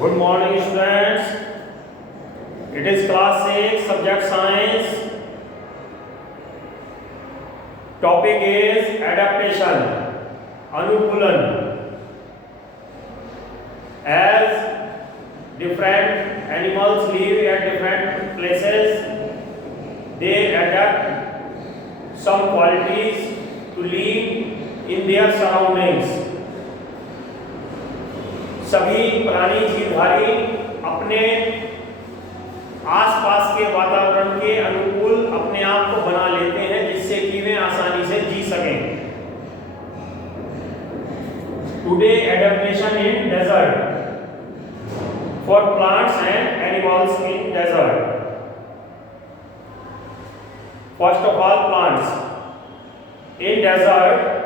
Good morning, students. It is class 6, subject science. Topic is adaptation, anukulan. As different animals live at different places, they adapt some qualities to live in their surroundings. सभी प्राणी जीवधारी अपने आसपास के वातावरण के अनुकूल अपने आप को बना लेते हैं जिससे कि वे आसानी से जी सकें. Today adaptation in desert for plants and animals in desert. First of all plants in desert.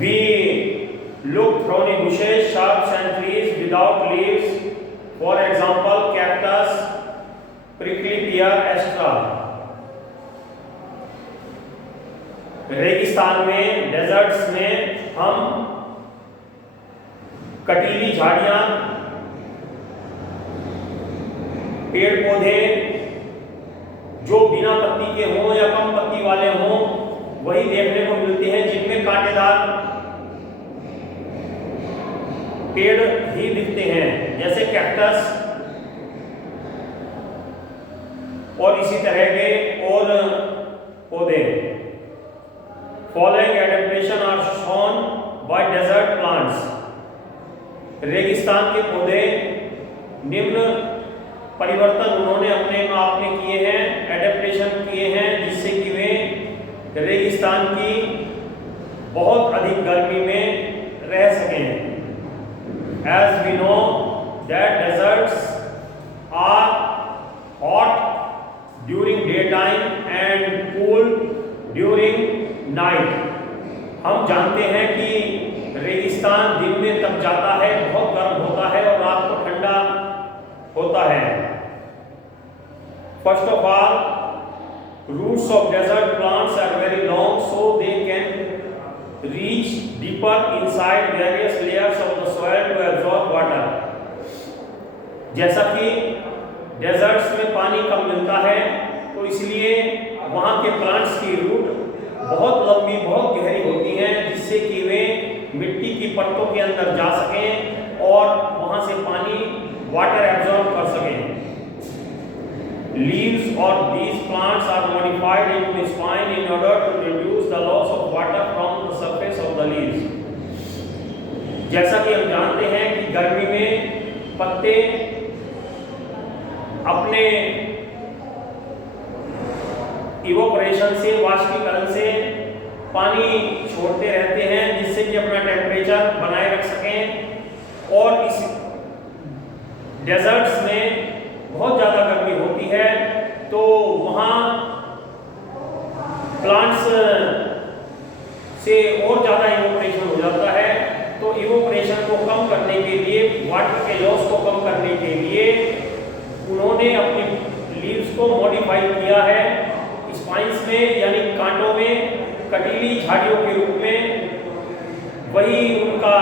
We look thorny bushes, shrubs and trees without leaves. For example, cactus, prickly pear, etc. रेगिस्तान में, desserts में हम कटीली झाड़ियां, पेड़ पौधे जो बिना पत्ती के हों या कम पत्ती वाले हों वही देखने को मिलते हैं, जिनमें कांटेदार पेड़ ही दिखते हैं, जैसे कैक्टस और इसी तरह के और पौधे. Following adaptation are shown by desert plants. रेगिस्तान के पौधे निम्न परिवर्तन उन्होंने अपने आप में किए हैं, एडेप्टेशन किए हैं, जिससे कि वे रेगिस्तान की बहुत अधिक गर्मी में रह सकें. As we know that deserts are hot during daytime and cool during night. हम जानते हैं कि रेगिस्तान दिन में तप जाता है, बहुत गर्म होता है और रात को ठंडा होता है. First of all, roots of desert plants are very long, so they can reach deeper inside various layers of the soil to absorb water. जैसा कि डेजर्ट्स में पानी कम मिलता है तो इसलिए वहाँ के प्लांट्स की रूट बहुत लंबी, बहुत गहरी होती हैं, जिससे कि वे मिट्टी की परतों के अंदर जा सकें और वहाँ से पानी वाटर एब्जॉर्ब कर सकें. Leaves of these plants are modified into spine in order to reduce the loss of water from the surface of the leaves. जैसा कि हम जानते हैं कि गर्मी में पत्ते अपने इवोपरेशन से, वाष्पीकरण से पानी छोड़ते रहते हैं, जिससे कि अपना टेम्परेचर बनाए रख सकें. और इस डेजर्ट्स में बहुत ज़्यादा गर्मी होती है तो वहाँ प्लांट्स से और ज़्यादा इवोपरेशन हो जाता है. तो इवोपरेशन को कम करने के लिए, वाटर के लॉस को कम करने के लिए उन्होंने अपनी लीव्स को मॉडिफाई किया है स्पाइन्स में, यानी कांटों में, कटीली झाड़ियों के रूप में. वही उनका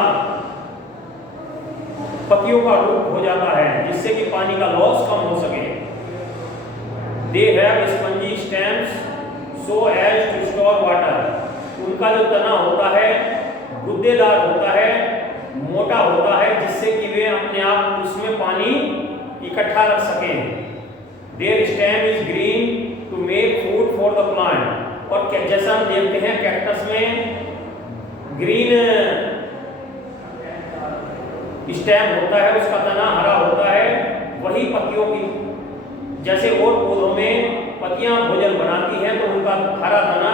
पत्तियों का रूप हो जाता है, जिससे कि पानी का लॉस कम हो सके. They have spongy stems so as to store water. उनका जो तना होता है गुद्देदार होता है, मोटा होता है, जिससे कि वे अपने आप उसमें पानी इकट्ठा रख सकें. Their stem is green to make food for the plant. और जैसा हम देखते हैं कैक्टस में ग्रीन स्टेम होता है, उसका तना हरा होता है. वही पत्तियों की जैसे और पौधों में पत्तियां भोजन बनाती हैं, तो उनका हरा तना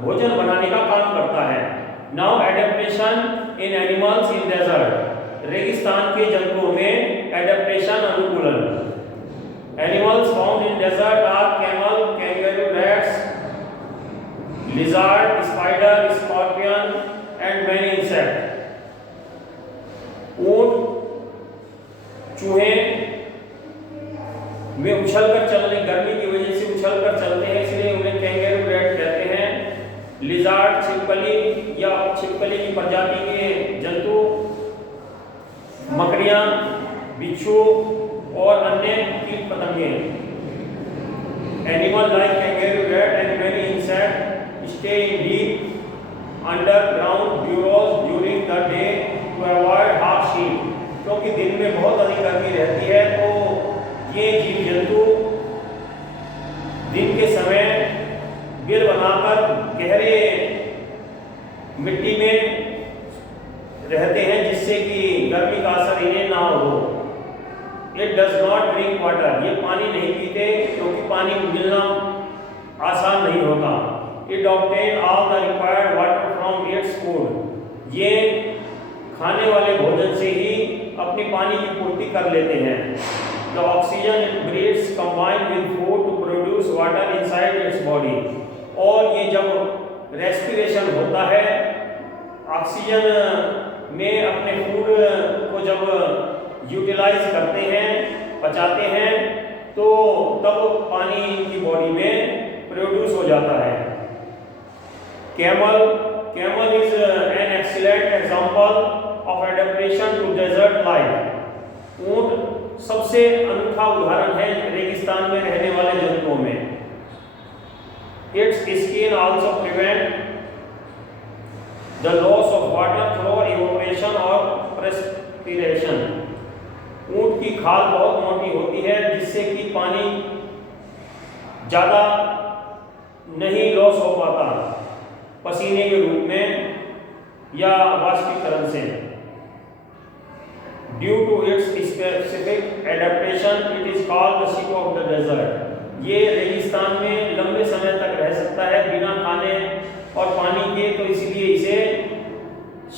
भोजन बनाने का काम करता है. Now adaptation in animals in desert. रेगिस्तान के जंतुओं में एडेप्टेशन, अनुकूलन. Animals found in desert are camel, kangaroo, rats, lizard, spider, scorpion and many insect. ऊंट, चूहे वे उछलकर चलने, गर्मी की वजह से उछलकर चलते हैं, इसलिए उन्हें कैंगरू रैट कहते हैं. लिजार्ड, छिपकली या छिपकली की प्रजाति के जंतु बिच्छू और अन्य कीट पतंगे। Animal like kangaroo, rat and many insect stay in deep underground burrows during the day to avoid harsh heat. क्योंकि दिन में बहुत अधिक गर्मी रहती है तो ये जीव जंतु दिन के समय बिल बनाकर गहरे मिट्टी में रहते हैं जिससे कि गर्मी का असर इन्हें ना हो। It does not drink water, ये पानी नहीं पीते क्योंकि पानी मिलना आसान नहीं होता। It obtain all the required water from its food, ये खाने वाले भोजन से ही अपनी पानी की पूर्ति कर लेते हैं। The oxygen it breathes combine with food to produce water inside its body, और ये जब रेस्पिरेशन होता है ऑक्सीजन में अपने फूड को जब यूटिलाइज करते हैं, पचाते हैं, तो तब पानी की बॉडी में प्रोड्यूस हो जाता है। Camel is an excellent example of adaptation to desert life. ऊंट सबसे अनूठा उदाहरण है रेगिस्तान में रहने वाले जंतुओं में। It's skin also prevent the loss of water through evaporation और प्रेस्पिरेशन। ऊंट की खाल बहुत मोटी होती है जिससे कि पानी ज़्यादा नहीं लॉस हो पाता पसीने के रूप में या वाष्पीकरण से। Due to its specific adaptation it is called the ship of the desert. ये रेगिस्तान में लंबे समय तक रह सकता है बिना खाने और पानी के, तो इसलिए इसे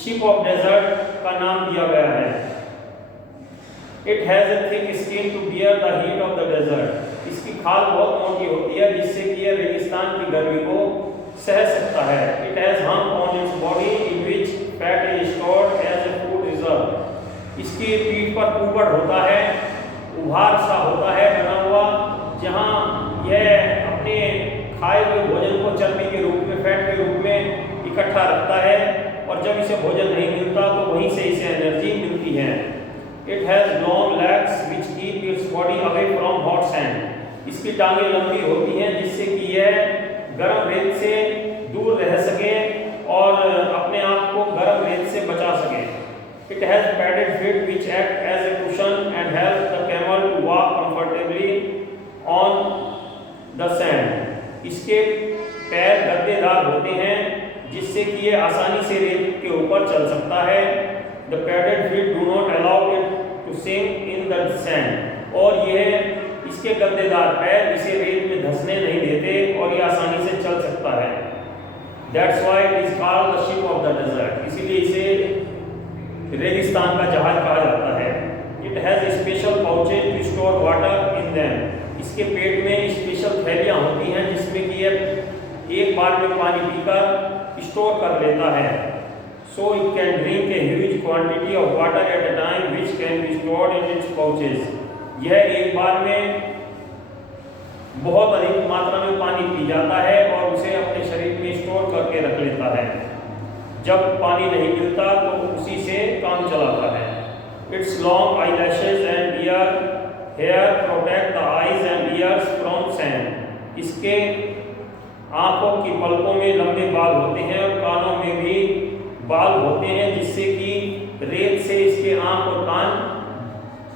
शिप ऑफ डेजर्ट का नाम दिया गया है। It has a thick skin to bear the heat of the desert. इसकी खाल बहुत मोटी होती है जिससे कि यह रेगिस्तान की गर्मी को सह सकता है। It has hump on its body in which fat is stored as a food reserve. इसकी पीठ पर कुबड़ होता है, उभार सा होता है बना हुआ, जहाँ यह अपने खाए हुए भोजन को चर्बी के रूप में, फैट के रूप में इकट्ठा रखता है, और जब इसे भोजन नहीं मिलता तो वहीं से इसे एनर्जी मिलती है। It has long legs which keep its body away from hot sand. इसकी टांगें लंबी होती हैं जिससे कि यह गर्म रेत से दूर रह सके और अपने आप को गर्म रेत से बचा सके। It has padded feet which act as a cushion and help the camel to walk comfortably on the sand. इसके पैर गद्देदार होते हैं जिससे कि यह आसानी से रेत के ऊपर चल सकता है। The padded feet do not allow it to sink in the sand, और यह इसके गद्देदार पैर इसे रेत में धंसने नहीं देते और यह आसानी से चल सकता है। That's why it is called the ship of the desert, इसीलिए इसे रेगिस्तान का जहाज कहा जाता है। It has special pouches to store water in them. इसके पेट में स्पेशल थैलियां होती हैं जिसमें कि यह एक बार में पानी पीकर स्टोर कर लेता है। So it can drink a huge quantity of water at a time which can be stored in its pouches. यह एक बार में बहुत अधिक मात्रा में पानी पी जाता है और उसे अपने शरीर में स्टोर करके रख लेता है। जब पानी नहीं मिलता तो उसी से काम चलाता है। Its long eyelashes and ear hair protect the eyes and ears from sand. इसके आंखों की पलकों में लंबे बाल होते हैं और कानों में भी बाल होते हैं जिससे कि रेत से इसके आंख और कान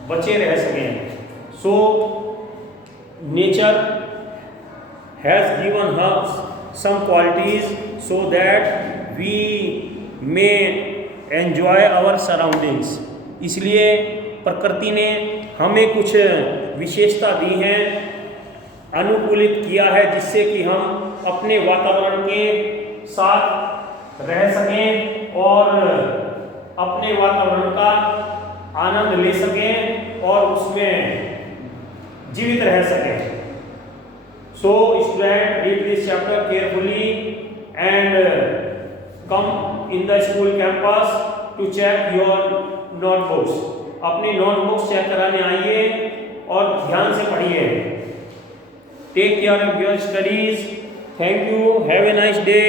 बचे रह सकें। So nature has given her some qualities so that we may enjoy our surroundings. इसलिए प्रकृति ने हमें कुछ विशेषता दी हैं, अनुकूलित किया है जिससे कि हम अपने वातावरण के साथ रह सकें और अपने वातावरण का आनंद ले सकें और उसमें जीवित रह सकें। So student read this chapter carefully and come in the school campus to check your notebooks. अपनी नोटबुक्स चेक कराने आइए और ध्यान से पढ़िए। Take care of your studies. Thank you. Have a nice day.